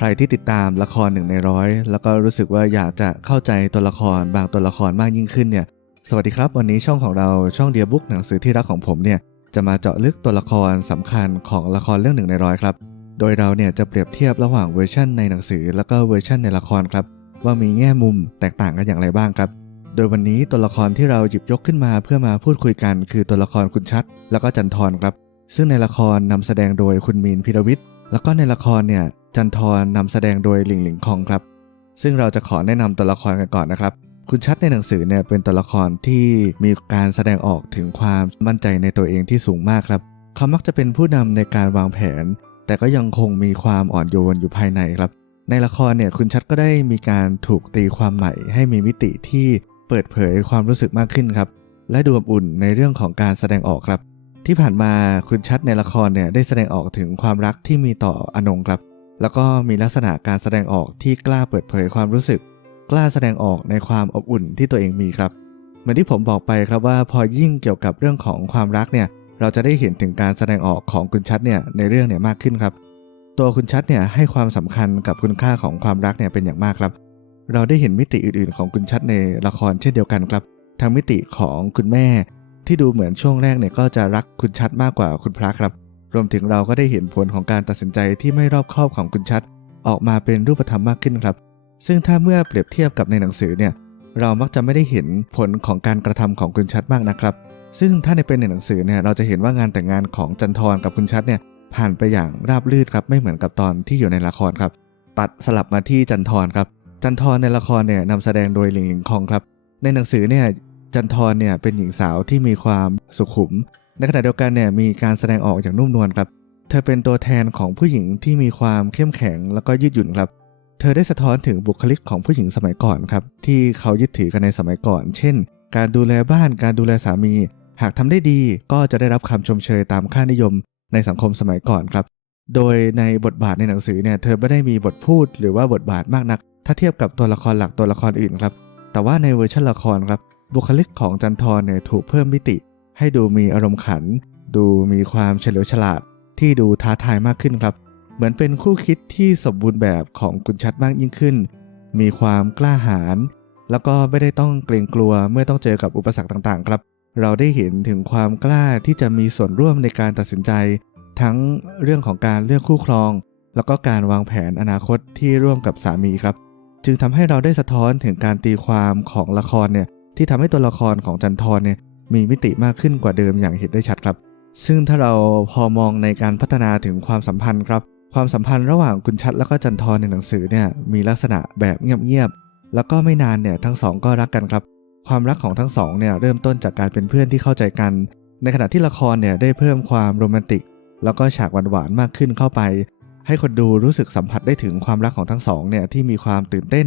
ใครที่ติดตามละครหนึ่งในร้อยแล้วก็รู้สึกว่าอยากจะเข้าใจตัวละครบางตัวละครมากยิ่งขึ้นเนี่ยสวัสดีครับ วันนี้ช่องของเราช่องเดียบุ๊กหนังสือที่รักของผมเนี่ยจะมาเจาะลึกตัวละครสำคัญของละครเรื่องหนึ่งในร้อยครับ โดยเราเนี่ยจะเปรียบเทียบระหว่างเวอร์ชันในหนังสือ แล้วก็เวอร์ชันในละครครับ ว่ามีแง่มุมแตกต่างกันอย่างไรบ้างครับ โดยวันนี้ตัวละครที่เราหยิบยกขึ้นมาเพื่อมาพูดคุยกัน คือตัวละครคุณชัด แล้วก็จันทร์ครับ ซึ่งในละครนำแสดงโดยคุณมีนพิรวิทย์ แล้วก็ในละครเนี่ยจันทร์นำแสดงโดยหลิงหลิงคองครับ ซึ่งเราจะขอแนะนำตัวละครกันก่อนนะครับ คุณชัดในหนังสือเนี่ยเป็นตัวละครที่มีการแสดงออกถึงความมั่นใจในตัวเองที่สูงมากครับ เขามักจะเป็นผู้นำในการวางแผน แต่ก็ยังคงมีความอ่อนโยนอยู่ภายในครับ ในละครเนี่ยคุณชัดก็ได้มีการถูกตีความใหม่ ให้มีมิติที่เปิดเผยความรู้สึกมากขึ้นครับ และดูอบอุ่นในเรื่องของการแสดงออกครับ ที่ผ่านมาคุณชัดในละครเนี่ยได้แสดงออกถึงความรักที่มีต่ออนงครับ แล้วก็มีลักษณะการแสดงออกที่กล้าเปิดเผยความรู้สึก กล้าแสดงออกในความอบอุ่นที่ตัวเองมีครับ เหมือนที่ผมบอกไปครับว่าพอยิ่งเกี่ยวกับเรื่องของความรักเนี่ยเราจะได้เห็นถึงการแสดงออกของคุณชัดเนี่ยในเรื่องเนี่ยมากขึ้นครับ ตัวคุณชัดเนี่ยให้ความสำคัญกับคุณค่าของความรักเนี่ยเป็นอย่างมากครับ เราได้เห็นมิติอื่นๆ ของคุณชัดในละครเช่นเดียวกันครับ ทั้งมิติของคุณแม่ ที่ดูเหมือนช่วงแรกเนี่ยก็จะรักคุณชัดมากกว่าคุณพระครับ รวมถึงเราก็ได้เห็นผลของการตัดสินใจที่ไม่รอบคอบของคุณชัด ออกมาเป็นรูปธรรมมากขึ้นครับ ซึ่งถ้าเมื่อเปรียบเทียบกับในหนังสือเนี่ยเรามักจะไม่ได้เห็นผลของการกระทำของคุณชัดมากนะครับ ซึ่งถ้าในเป็นในหนังสือเนี่ยเราจะเห็นว่างานแต่งงานของจันทรกับคุณชัดเนี่ยผ่านไปอย่างราบรื่นครับไม่เหมือนกับตอนที่อยู่ในละครครับ ตัดสลับมาที่จันทรครับ จันทรในละครเนี่ยนำแสดงโดยหลิงหลิงคองครับ ในหนังสือเนี่ย จันทรเนี่ยเป็นหญิงสาวที่มีความสุขุม ในขณะเดียวกันเนี่ยมีการแสดงออกอย่างนุ่มนวลครับ เธอเป็นตัวแทนของผู้หญิงที่มีความเข้มแข็งแล้วก็ยืดหยุ่นครับ เธอได้สะท้อนถึงบุคลิกของผู้หญิงสมัยก่อนครับที่เขายึดถือกันในสมัยก่อน เช่น การดูแลบ้านการดูแลสามี หากทำได้ดีก็จะได้รับคำชมเชยตามค่านิยมในสังคมสมัยก่อนครับ โดยในบทบาทในหนังสือเนี่ยเธอไม่ได้มีบทพูดหรือว่าบทบาทมากนัก ถ้าเทียบกับตัวละครหลักตัวละครอื่นครับ แต่ว่าในเวอร์ชันละครครับ บุคลิกของจันทร์เนี่ยถูกเพิ่มมิติ ให้ดูมีอารมณ์ขัน ดูมีความเฉลียวฉลาด ที่ดูท้าทายมากขึ้นครับ เหมือนเป็นคู่คิดที่สมบูรณ์แบบของคุณชัดมากยิ่งขึ้น มีความกล้าหาญแล้วก็ไม่ได้ต้องเกรงกลัวเมื่อต้องเจอกับอุปสรรคต่างๆ ครับ เราได้เห็นถึงความกล้าที่จะมีส่วนร่วมในการตัดสินใจ ทั้งเรื่องของการเลือกคู่ครอง แล้วก็การวางแผนอนาคตที่ร่วมกับสามีครับ จึงทำให้เราได้สะท้อนถึงการตีความของละครเนี่ย ที่ทำให้ตัวละครของจันทรเนี่ยมีมิติมากขึ้นกว่าเดิมอย่างเห็นได้ชัดครับ ซึ่งถ้าเราพอมองในการพัฒนาถึงความสัมพันธ์ครับ ความสัมพันธ์ระหว่างคุณชัดแล้วก็จันทรในหนังสือเนี่ยมีลักษณะแบบเงียบๆแล้วก็ไม่นานเนี่ยทั้งสองก็รักกันครับ ความรักของทั้งสองเนี่ยเริ่มต้นจากการเป็นเพื่อนที่เข้าใจกัน ในขณะที่ละครเนี่ยได้เพิ่มความโรแมนติก แล้วก็ฉากหวานๆมากขึ้นเข้าไป ให้คนดูรู้สึกสัมผัสได้ถึงความรักของทั้งสองเนี่ยที่มีความตื่นเต้น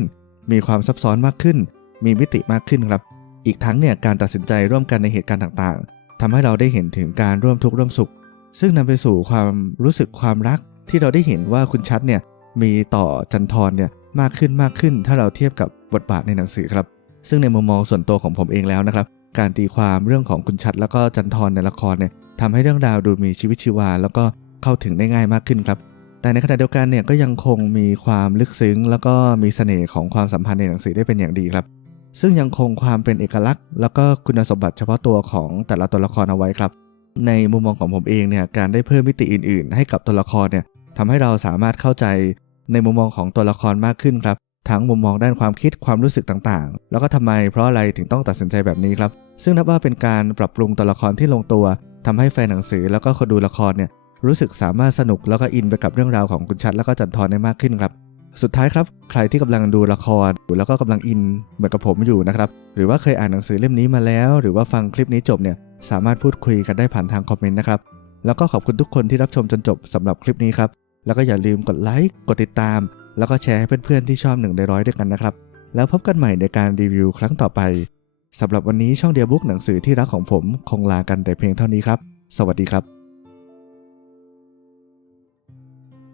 มีความซับซ้อนมากขึ้น มีมิติมากขึ้นครับ อีกทั้งเนี่ยการตัดสินใจร่วมกันในเหตุการณ์ต่างๆทำให้เราได้เห็นถึงการร่วมทุกข์ร่วมสุข ซึ่งนำไปสู่ความรู้สึกความรักที่เราได้เห็นว่าคุณชัดเนี่ยมีต่อจันทรเนี่ยมากขึ้นมากขึ้น ถ้าเราเทียบกับบทบาทในหนังสือครับ ซึ่งในมุมมองส่วนตัวของผมเองแล้วนะครับ การตีความเรื่องของคุณชัด แล้วก็จันทรในละครเนี่ยทำให้เรื่องราวดูมีชีวิตชีวา แล้วก็เข้าถึงได้ง่ายมากขึ้นครับ แต่ในขณะเดียวกันเนี่ยก็ยังคงมีความลึกซึ้ง แล้วก็มีเสน่ห์ของความสัมพันธ์ในหนังสือได้เป็นอย่างดีครับ ซึ่งยังคงความเป็นเอกลักษณ์ แล้วก็คุณสมบัติเฉพาะตัวของแต่ละตัวละครเอาไว้ครับ ในมุมมองของผมเองเนี่ยการได้เพิ่มมิติอื่น ๆ ให้กับตัวละครเนี่ยทำให้เราสามารถเข้าใจในมุมมองของตัวละครมากขึ้นครับ ทั้งมุมมองด้านความคิดความรู้สึกต่างๆ แล้วก็ทำไมเพราะอะไรถึงต้องตัดสินใจแบบนี้ครับ ซึ่งนับว่าเป็นการปรับปรุงตัวละครที่ลงตัวทำให้แฟนหนังสือแล้วก็คนดูละครเนี่ยรู้สึกสามารถสนุกแล้วก็อินไปกับเรื่องราวของคุณชัดแล้วก็จันทรได้มากขึ้นครับ สุดท้ายครับ ใครที่กำลังดูละครแล้วก็กำลังอินเหมือนกับผมอยู่นะครับ หรือว่าเคยอ่านหนังสือเล่มนี้มาแล้ว หรือว่าฟังคลิปนี้จบเนี่ย สามารถพูดคุยกันได้ผ่านทางคอมเมนต์นะครับ แล้วก็ขอบคุณทุกคนที่รับชมจนจบสำหรับคลิปนี้ครับ แล้วก็อย่าลืมกดไลค์ กดติดตาม แล้วก็แชร์ให้เพื่อนๆที่ชอบหนึ่งในร้อยด้วยกันนะครับ แล้วพบกันใหม่ในการรีวิวครั้งต่อไปสำหรับวันนี้ช่องเดียบุ๊กหนังสือที่รักของผมคงลากันแต่เพียงเท่านี้ครับ สวัสดีครับ